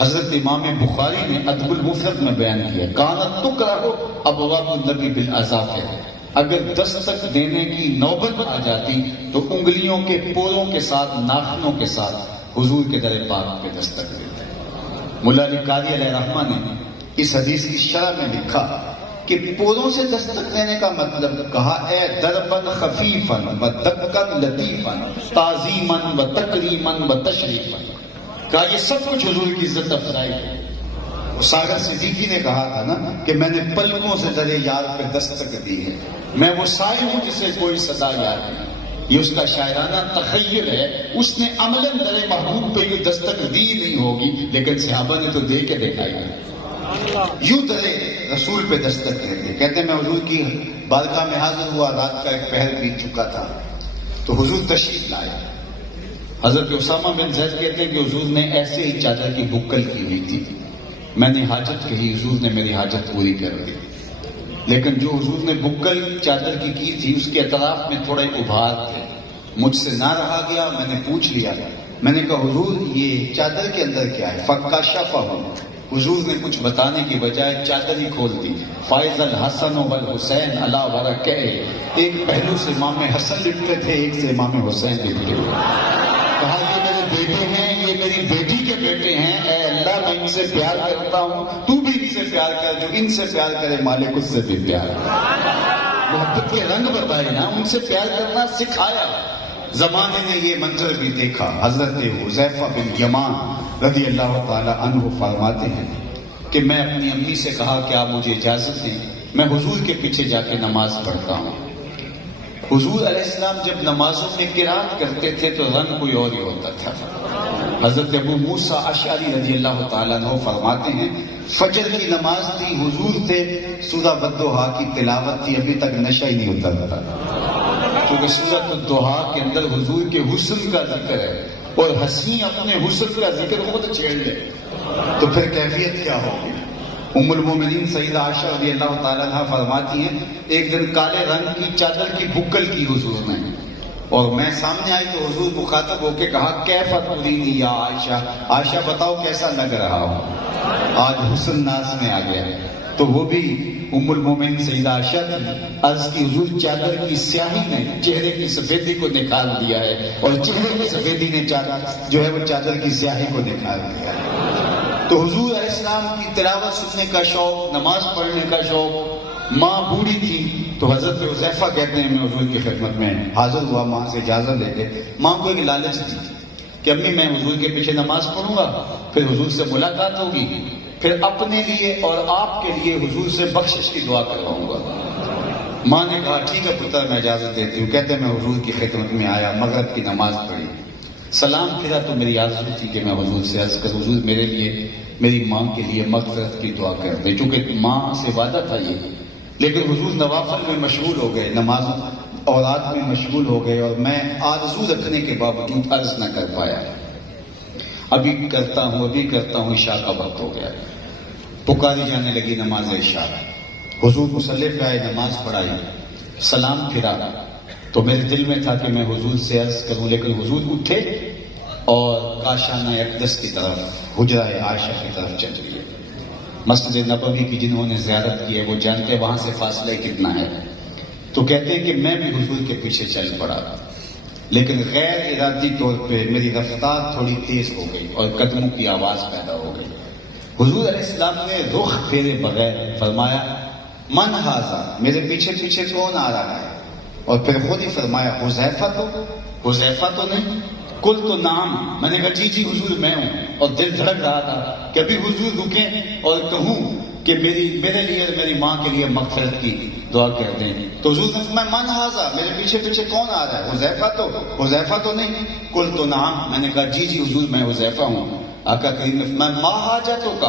حضرت امام بخاری نے ادب المفرد میں بیان کیا. کانت تکرہ ابواب النبی بالاظافر، اگر دستک دینے کی نوبت آ جاتی تو انگلیوں کے پوروں کے ساتھ، ناخنوں کے ساتھ حضور کے در پاک پہ دستک دیتے. مولا علی قاری علیہ رحمہ نے اس حدیث کی شرح میں لکھا کہ پوروں سے دستک دینے کا مطلب کہا، اے دربن خفیفن و دکن لطیفن تعظیمن و تکریمن و تشریفن. کہا یہ سب کچھ حضور کی عزت افزائی ہے. ساگر صدیقی نے کہا تھا نا کہ میں نے پلکوں سے در یار پہ دستک دی ہے، میں وہ سائل ہوں جسے کوئی صدا یاد نہیں. یہ اس کا شاعرانہ تخیل ہے. اس نے عملاً در محبوب پہ یہ دستک دی نہیں ہوگی، لیکن صحابہ نے تو دے کے دکھائی ہے. یوں در رسول پہ دستک دیتے. کہتے ہیں میں حضور کی بارگاہ میں حاضر ہوا، رات کا ایک پہر بیت چکا تھا، تو حضور تشریف لائے. حضرت اسامہ بن زید کہتے ہیں کہ حضور نے ایسے ہی چادر کی بکل کی ہوئی تھی. میں نے حاجت کہی، حضور نے میری حاجت پوری کر دی. لیکن جو حضور نے بکل چادر کی تھی اس کے اطراف میں تھوڑے ابھار تھے. مجھ سے نہ رہا گیا، میں نے پوچھ لیا. میں نے کہا حضور یہ چادر کے اندر کیا ہے؟ فکاشفہ. حضور نے کچھ بتانے کی بجائے چادر ہی کھول دی. فائز الحسن والحسین علی ورقہ، ایک پہلو سے امام حسن لکھتے تھے، ایک سے امام حسین لکھتے تھے. کہا یہ میرے بیٹے ہیں، یہ میری بیٹی کے بیٹے ہیں. اے اللہ میں ان سے پیار کرتا ہوں، تو بھی ان سے پیار کر. جو ان سے پیار کرے مالک اس سے بھی پیار کرے. محبت کے رنگ بتائے نا، ان سے پیار کرنا سکھایا. زمانے نے یہ منظر بھی دیکھا. حضرت حذیفہ بن یمان رضی اللہ تعالی عنہ فرماتے ہیں کہ میں اپنی امی سے کہا کہ آپ مجھے اجازت دیں، میں حضور کے پیچھے جا کے نماز پڑھتا ہوں. حضور علیہ السلام جب نمازوں میں قرات کرتے تھے تو رنگ کوئی اور ہی ہوتا تھا. حضرت ابو موسیٰ اشعری رضی اللہ تعالیٰ عنہ فرماتے ہیں فجر کی نماز تھی، حضور تھے، سورہ والضحیٰ کی تلاوت تھی، ابھی تک نشہ ہی نہیں ہوتا تھا. کیونکہ سورۃ الضحیٰ کے اندر حضور کے حسن کا ذکر ہے، اور ہنسی اپنے حسن کا ذکر خود چھیڑ لے تو پھر کیفیت کیا ہوگی. ام المومنین سیدہ عائشہ رضی اللہ تعالیٰ عنہ فرماتی ہیں ایک دن کالے رنگ کی چادر کی بکل کی حضور نے، اور میں سامنے آئی تو حضور مخاطب ہو کے کہا کیف ترینی یا عائشہ، عائشہ بتاؤ کیسا لگ رہا ہوں. آج حسن ناز میں آ گیا. تو وہ بھی ام المومنین سیدہ عائشہ کی عرض کی حضور چادر کی سیاہی نے چہرے کی سفیدی کو نکال دیا ہے، اور چہرے کی سفیدی نے جو ہے وہ چادر کی سیاہی کو نکال دیا ہے. تو حضور علیہ السلام کی تلاوت سننے کا شوق، نماز پڑھنے کا شوق. ماں بوڑھی تھی تو حضرت حذیفہ کہتے ہیں میں حضور کی خدمت میں حاضر ہوا ماں سے اجازت لے کے. ماں کو ایک لالچ تھی کہ امی میں حضور کے پیچھے نماز پڑھوں گا، پھر حضور سے ملاقات ہوگی، پھر اپنے لیے اور آپ کے لیے حضور سے بخشش کی دعا کرواؤں گا. ماں نے کہا ٹھیک ہے پتر میں اجازت دیتی ہوں. کہتے میں حضور کی خدمت میں آیا, مغرب کی نماز پڑھی, سلام پھرا تو میری عادت تھی کہ میں حضور سے عرض کروں حضور میرے لیے میری ماں کے لیے مغفرت کی دعا کر دیں, چونکہ ماں سے وعدہ تھا یہ. لیکن حضور نوافل میں مشغول ہو گئے, نماز اوراد میں مشغول ہو گئے, اور میں آرزو رکھنے کے باوجود عرض نہ کر پایا. ابھی کرتا ہوں عشاء کا وقت ہو گیا. پکاری جانے لگی نماز عشاء. حضور مصلی پہ آئے, نماز پڑھائی, سلام پھرا تو میرے دل میں تھا کہ میں حضور سے عرض کروں, لیکن حضور اٹھے اور کاشانہ اقدس کی طرف, حجرہ عائشہ کی طرف چل گئے. مسجد نبوی کی جنہوں نے زیارت کی ہے وہ جانتے ہیں وہاں سے فاصلہ کتنا ہے. تو کہتے ہیں کہ میں بھی حضور کے پیچھے چل پڑا, لیکن غیر ارادی طور پہ میری رفتار تھوڑی تیز ہو گئی اور قدموں کی آواز پیدا ہو گئی. حضور علیہ السلام نے رخ پھیرے بغیر فرمایا من ھذا, میرے پیچھے پیچھے کون آ رہا ہے؟ اور پھر خود ہی فرمایا حذیفہ تو نہیں؟ قلت تو نعم, میں نے کہا جی جی حضور میں ہوں. اور دل دھڑک رہا تھا کہ ابھی حضور رکیں اور کہوں کہ میرے لیے اور میری ماں کے لیے مغفرت کی دعا کر دیں. تو حضور نے فرمایا من ھذا, میرے پیچھے پیچھے کون آ رہا ہے؟ حذیفہ تو نہیں؟ قلت تو نعم, میں نے کہا جی جی حضور میں حذیفہ ہوں. آقا کریم نے فرمایا ما حاجتک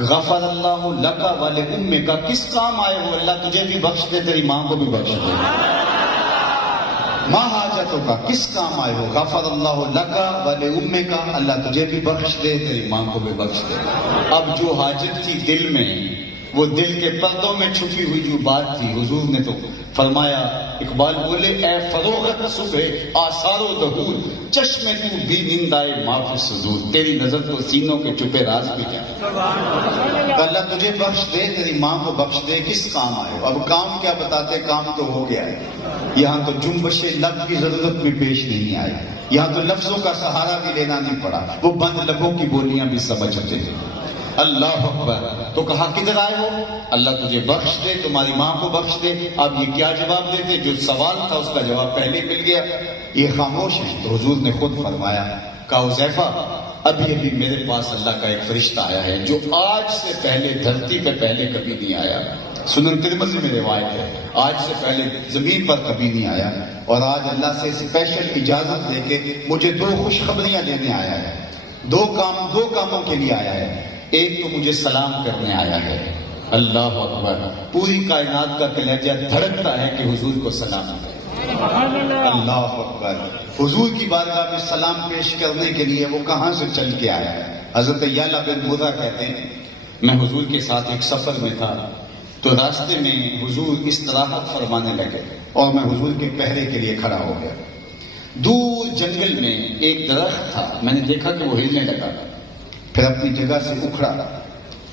غفر اللہ لک ولأمک, کس کام آئے ہو؟ اللہ تجھے بھی بخش دے, تیری ماں کو بھی بخش دے. ما حاجتک, کس کام آئے ہو؟ غفر اللہ لک ولأمک, اللہ تجھے بھی بخش دے, تیری ماں کو بھی بخش دے. اب جو حاجت تھی دل میں, وہ دل کے پردوں میں چھپی ہوئی جو بات تھی, حضور نے تو فرمایا, اقبال بولے اے فروغت صبح آثار و ظہور, چشمے تو بھی نندائے معاف صدور, تیری نظر تو سینوں کے چھپے راز بھی جانے. اللہ تجھے بخش دے, تیری ماں کو بخش دے, کس کام آئے ہو؟ اب کام کیا بتاتے, کام تو ہو گیا ہے. یہاں تو جنبش لب کی ضرورت بھی پیش نہیں آئی, یہاں تو لفظوں کا سہارا بھی لینا نہیں پڑا, وہ بند لبوں کی بولیاں بھی سمجھتے تھے. اللہ اکبر. تو کہا کدھر آئے ہو؟ اللہ تجھے بخش دے, تمہاری ماں کو بخش دے. اب یہ کیا جواب دیتے؟ جو سوال تھا اس کا جواب پہلے مل گیا, یہ خاموش ہیں. تو حضور نے خود فرمایا, کہا حذیفہ ابھی ابھی میرے پاس اللہ کا ایک فرشتہ آیا ہے جو آج سے پہلے دھرتی پہ پہلے کبھی نہیں آیا. سنن ترمذی میں روایت ہے, آج سے پہلے زمین پر کبھی نہیں آیا, اور آج اللہ سے اسپیشل اجازت لے کے مجھے 2 خوشخبریاں دینے آیا ہے. دو کاموں کے لیے آیا ہے. ایک تو مجھے سلام کرنے آیا ہے. اللہ اکبر. پوری کائنات کا کلیجہ دھڑکتا ہے کہ حضور کو سلام کرے. اللہ اکبر. حضور کی بارگاہ میں سلام پیش کرنے کے لیے وہ کہاں سے چل کے آیا ہے؟ حضرت یعلا بن مرہ کہتے ہیں میں حضور کے ساتھ ایک سفر میں تھا, تو راستے میں حضور استراحت فرمانے لگے اور میں حضور کے پہرے کے لیے کھڑا ہو گیا. دور جنگل میں ایک درخت تھا, میں نے دیکھا کہ وہ ہلنے لگا, پھر اپنی جگہ سے اکھڑا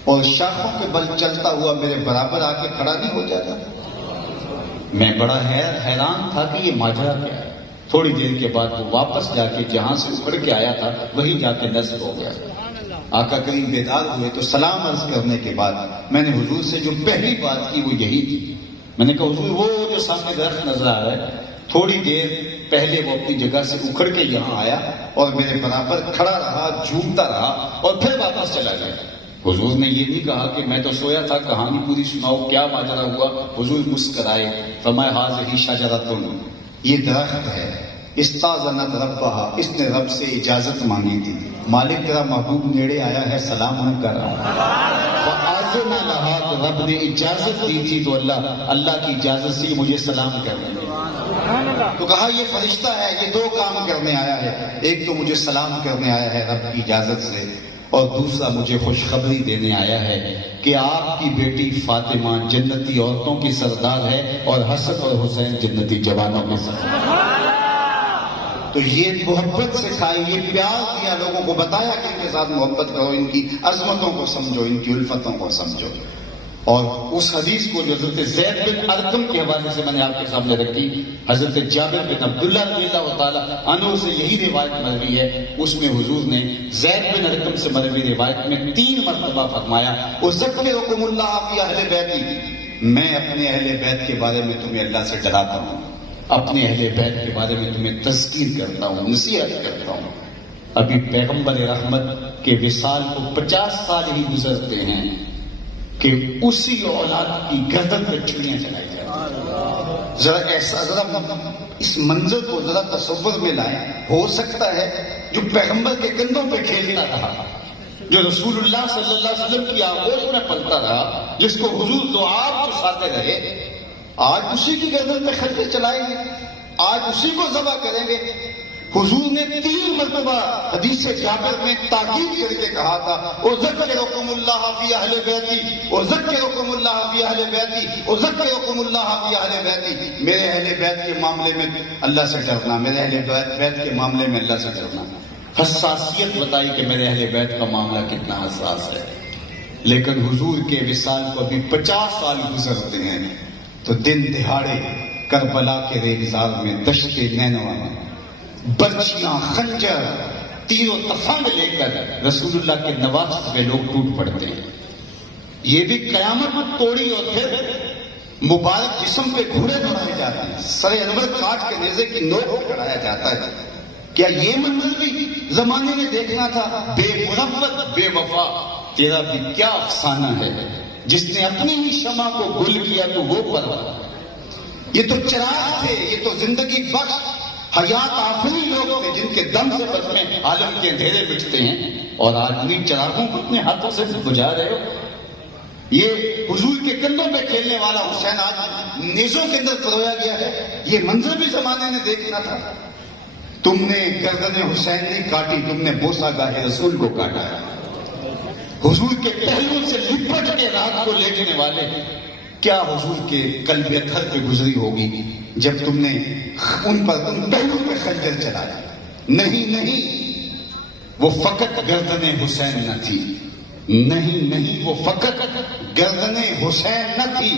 اور شاخوں کے بل چلتا ہوا میرے برابر آ کے کھڑا نہیں ہو جاتا. میں بڑا حیران تھا کہ یہ ماجرا کیا ہے. تھوڑی دیر کے بعد وہ واپس جا کے جہاں سے اکھڑ کے آیا تھا وہیں جا کے نصب ہو گیا. آقا کریم بیدار ہوئے تو سلام عرض کرنے کے بعد میں نے حضور سے جو پہلی بات کی وہ یہی تھی. میں نے کہا حضور وہ جو سامنے درخت نظر آ رہا ہے, تھوڑی دیر پہلے وہ اپنی جگہ سے اکھڑ کے یہاں آیا اور میرے برابر کھڑا رہا, جھومتا رہا اور پھر واپس چلا گیا. حضور نے یہ نہیں کہا کہ میں تو سویا تھا, کہانی پوری سناؤ, کیا ماجرا ہوا. حضور مسکرائے, فرمایا ھذہ شجرۃ, یہ درخت ہے, استاذنت ربھا, اس نے رب سے اجازت مانگی تھی, مالک تیرا محبوب نیڑے آیا ہے سلام نہ کر رہا. فآذن لہا, تو رب نے اجازت دی تھی, تو اللہ کی اجازت سے مجھے سلام کرنے لگا. تو کہا یہ فرشتہ ہے, یہ 2 کام کرنے آیا ہے. ایک تو مجھے سلام کرنے آیا ہے رب کی اجازت سے, اور دوسرا مجھے خوشخبری دینے آیا ہے کہ آپ کی بیٹی فاطمہ جنتی عورتوں کی سردار ہے اور حسن اور حسین جنتی جوانوں کے سردار. تو یہ محبت سکھائی, یہ پیار دیا, لوگوں کو بتایا کہ ان کے ساتھ محبت کرو, ان کی عظمتوں کو سمجھو, ان کی الفتوں کو سمجھو. اور اس حدیث کو جو حضرت زید بن ارقم کے حوالے سے میں نے آپ کے سامنے رکھی, حضرت جابر بن عبداللہ رضی اللہ تعالیٰ عنہ سے یہی روایت مروی ہے. اس میں حضور نے زید بن ارقم سے مروی روایت میں 3 مرتبہ فرمایا, اذکرکم اللہ فی اہل بیتی, میں اپنے اہل بیت کے بارے میں تمہیں اللہ سے ڈراتا ہوں, اپنے اہل بیت کے بارے میں تمہیں تذکیر کرتا ہوں, نصیحت کرتا ہوں. ابھی پیغمبر رحمت کے وصال کو 50 سال ہی گزرتے ہیں کہ اسی اولاد کی گردن پہ چھڑیاں چلائی جائیں. ذرا اس منظر کو ذرا تصور میں لائیں. ہو سکتا ہے جو پیغمبر کے کندھوں پہ کھیلتا رہا، جو رسول اللہ صلی اللہ علیہ وسلم کی آغوش میں پلتا رہا، جس کو حضور دعا چساتے رہے، آج اسی کی گردن پہ خنجر چلائیں گے، آج اسی کو ذبح کریں گے. حضور نے 3 مرتبہ حدیث جابر میں تاکید کر کے کہا تھا اذکرکم اللہ فی اہل بیتی، اذکرکم اللہ فی اہل بیتی، اذکرکم اللہ فی اہل بیتی. میرے اہل بیت کے معاملے میں اللہ سے ڈرنا، میرے اہل بیت کے معاملے میں اللہ سے ڈرنا. حساسیت بتائی کہ میرے اہل بیت کا معاملہ کتنا حساس ہے. لیکن حضور کے وصال کو ابھی 50 سال گزرتے ہیں تو دن دہاڑے کربلا کے ریگزار میں، دشت نینوا میں برچیاں، خنجر، تیر و تفنگ لے کر رسول اللہ کے نواز پہ لوگ ٹوٹ پڑتے ہیں. یہ بھی قیامت توڑی اور پھر مبارک جسم پہ گھوڑے دوڑائے جاتے ہیں، سر انور کاٹ کے نیزے کی نوک پہ چڑھایا جاتا ہے. کیا یہ منظر بھی زمانے میں دیکھنا تھا؟ بے محبت، بے وفا، تیرا بھی کیا افسانہ ہے. جس نے اپنی ہی شمع کو گل کیا تو وہ پروا. یہ تو چراغ تھے، یہ تو زندگی بخش حیات آفری لوگ تھے جن کے دم سے بس میں عالم کے اندھیرے مٹتے ہیں، اور آدمی چراغوں کو اپنے ہاتھوں سے بجھا رہے ہو. یہ حضور کے کندھوں پہ کھیلنے والا حسین آج نیزوں کے اندر پرویا گیا ہے. یہ منظر بھی زمانے نے دیکھنا تھا. تم نے گردن حسین نہیں کاٹی، تم نے بوسہ گاہ رسول کو کاٹا. حضور کے پہلو سے لپٹ کے رات کو لیٹنے والے، کیا حضور کے قلب اطہر پہ گزری ہوگی جب تم نے ان پہلو پہ خنجر چلایا. نہیں، وہ فقط گردن حسین نہ تھی. نہیں، وہ فقط گردن حسین نہ تھی.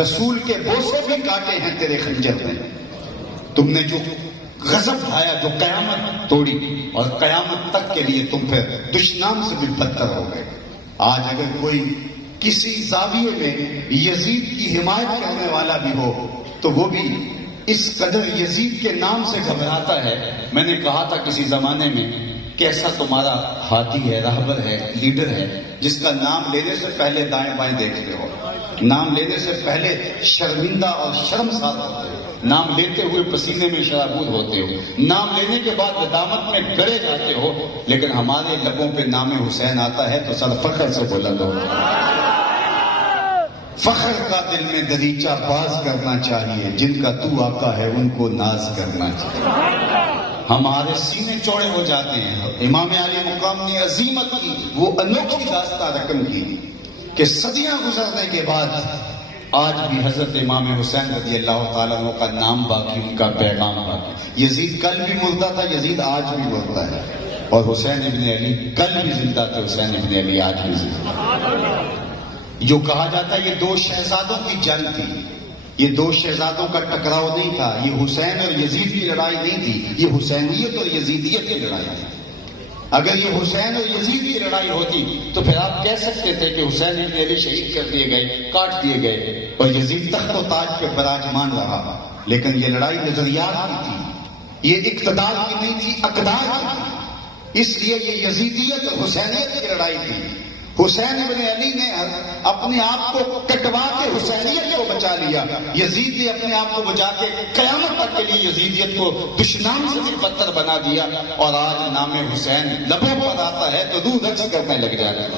رسول کے بوسے بھی کاٹے ہیں تیرے خنجر میں. تم نے جو غضب ڈھایا، جو قیامت توڑی، اور قیامت تک کے لیے تم پھر دشنام سے بھی بدتر ہو گئے. آج اگر کوئی کسی زاویے میں یزید کی حمایت کرنے والا بھی ہو تو وہ بھی اس قدر یزید کے نام سے گھبراتا ہے. میں نے کہا تھا کسی زمانے میں کہ ایسا تمہارا ہادی ہے، رہبر ہے، لیڈر ہے، جس کا نام لینے سے پہلے دائیں بائیں دیکھتے ہو، نام لینے سے پہلے شرمندہ اور شرمسار ہوتے ہو، نام لیتے ہوئے پسینے میں شرابور ہوتے ہو، نام لینے کے بعد ندامت میں گڑے جاتے ہو. لیکن ہمارے لبوں پہ نام حسین آتا ہے تو سر فخر سے بلند ہو. فخر کا دل میں دریچہ باز کرنا چاہیے، جن کا تو آقا ہے ان کو ناز کرنا چاہیے. ہمارے سینے چوڑے ہو جاتے ہیں. امام علی مقام نے عظیمت کی وہ انوکھی داستان رقم کی کہ صدیاں گزرنے کے بعد آج بھی حضرت امام حسین رضی اللہ تعالیٰ عنہ کا نام باقی، ان کا پیغام باقی. یزید کل بھی مردہ تھا، یزید آج بھی مردہ ہے، اور حسین ابن علی کل بھی زندہ تھے، حسین ابن علی آج بھی زندہ. جو کہا جاتا ہے یہ 2 شہزادوں کی جنگ تھی، یہ 2 شہزادوں کا ٹکراؤ نہیں تھا، یہ حسین اور یزید کی لڑائی نہیں تھی، یہ حسینیت اور یزیدیت کی لڑائی تھی. اگر یہ حسین اور یزید کی لڑائی ہوتی تو پھر آپ کہہ سکتے تھے کہ حسین ابن علی شہید کر دیے گئے، کاٹ دیے گئے، اور یزید تخت و تاج پہ براجمان رہا. لیکن یہ لڑائی نظریات کی تھی، یہ اقتدار کی نہیں تھی، اقدار کی تھی. اس لیے یہ یزیدیت اور حسینیت کی لڑائی تھی. حسین ابن علی نے اپنے آپ کو کٹوا کے حسینیت کو بچا لیا، یزید نے اپنے آپ کو بچا کے قیامت تک کے لیے یزیدیت کو دشنام سے بھی بدتر بنا دیا. اور آج نام حسین لبوں پر آتا ہے تو روح رقص کرنے لگ جاتا ہے.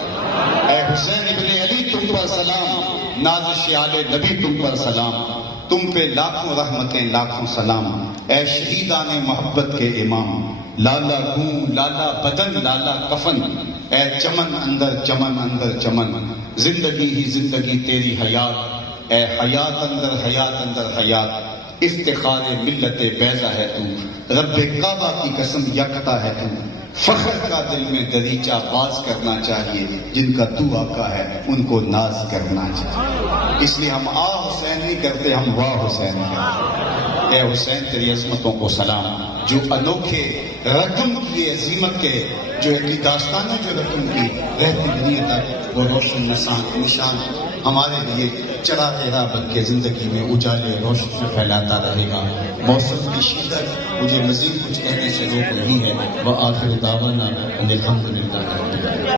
اے حسین ابن علی تم پر سلام، نازش آل نبی تم پر سلام، تم پہ لاکھوں رحمتیں لاکھوں سلام. اے شہیدان محبت کے امام، لالا خون لالا بدن لالا کفن، اے چمن اندر چمن اندر چمن، زندگی ہی زندگی تیری حیات، اے حیات اندر حیات، افتخار ملت بیضا ہے تو، رب کعبہ کی قسم یکتا ہے تو. فخر کا دل میں دریچہ باز کرنا چاہیے، جن کا تو آقا ہے ان کو ناز کرنا چاہیے. اس لیے ہم آ حسین نہیں کرتے، ہم واہ حسین کرتے. اے حسین تیری عظمتوں کو سلام، جو انوکھے رقم کی عظیمت کے، جو ایک داستان ہے جو رقم کی رہتی دنیا تک وہ روشن نشان ہمارے لیے چراغ راہ بن کے زندگی میں اجالے روشن سے پھیلاتا رہے گا. موسم کی شدت مجھے مزید کچھ کہنے سے روک نہیں ہے. وآخر دعوانا ان الحمدللہ.